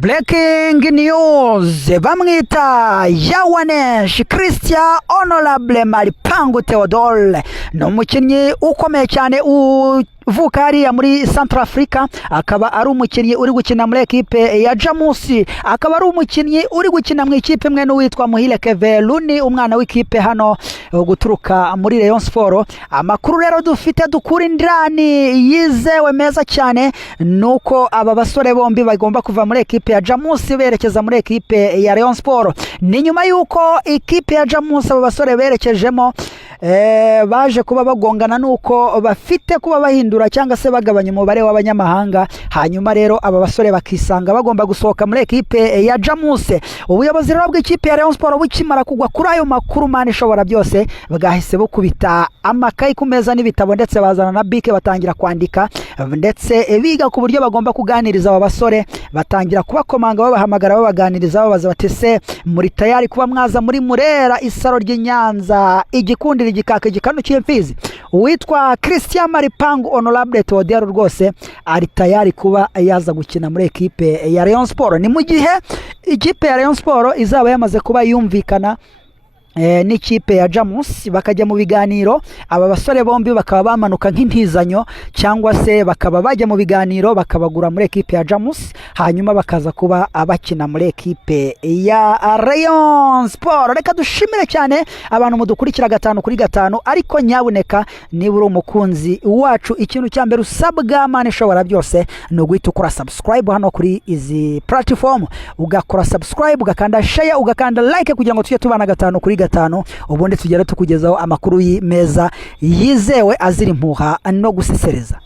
Breaking news, bamwita Yawanesh Christian Honorable Maripangu Theodore ni umukinnyi ukomeye cyane uvuka hariya muri Central Africa, akaba ari umukinnyi uri gukina muri ekipe ya Jamusi, akaba ari umukinnyi uri gukina mu ikipe imwe n'uwitwa Muhire Kevin Luni, umwana w'ikipe hano guturuka muri Rayon Sport. Amakuru rero dufite dukura indirani yizewe meza cyane nuko aba basore bombi bagomba kuva muri ekipe ya Jamusi berekeza muri ekipe ya Rayon Sport. Ni nyuma yuko ekipe ya Jamusi aba basore berekejemo baje kuba bagongana nuko bafite kuba bahindura cyangwa se bagabanya umubare w'abanyamahanga, hanyuma rero aba basore bakisanga bagomba gusohoka muri ekipe ya Jamusi. Ubuyobozi rero bw'ikipe ya Rayon Sport bukimara kugwa kuri ayo makuru mani ishobora byose, bwahise bukubita amakayi ku meza n'ibitabo ndetse bazana na bike batangira kwandika ndetse biga ku buryo bagomba kuganiriza aba basore, batangira kubakomanga babahamagara babaganiriza babaza batese muri tayari kuba mwaza muri Murera isaro ry'Inyanza igikundira igikaka gikanukiye Mfizi. Uwitwa Christian Maripangu Honorable Theodore rwose ari tayari kuba yaza gukina muri ekipe ya Rayon Sport. Ni mu gihe ikipe ya Rayon Sport izaba yamaze kuba yumvikana n'ikipe ya Jamus bakajya mu biganiro, aba basore bombi bakaba bamanuka nk'intizanyo cyangwa se bakaba bajya mu biganiro bakabagura muri ekipe ya Jamus, hanyuma bakaza kuba abakina muri ekipe ya Rayon Sport. Reka dushimire cyane abantu mudukurikira 5 kuri 5, ariko nyabuneka niba uri umukunzi wacu ikintu cya mbere usabwa mane ishobora byose no guhita ukora subscribe hano kuri izi platform, ugakora subscribe, ugakanda share, ugakanda like kugira ngo tujye tubana 5 kuri 5, ubundi tugera tukugezaho amakuru y'imeza yizewe azira impuha no gusesereza.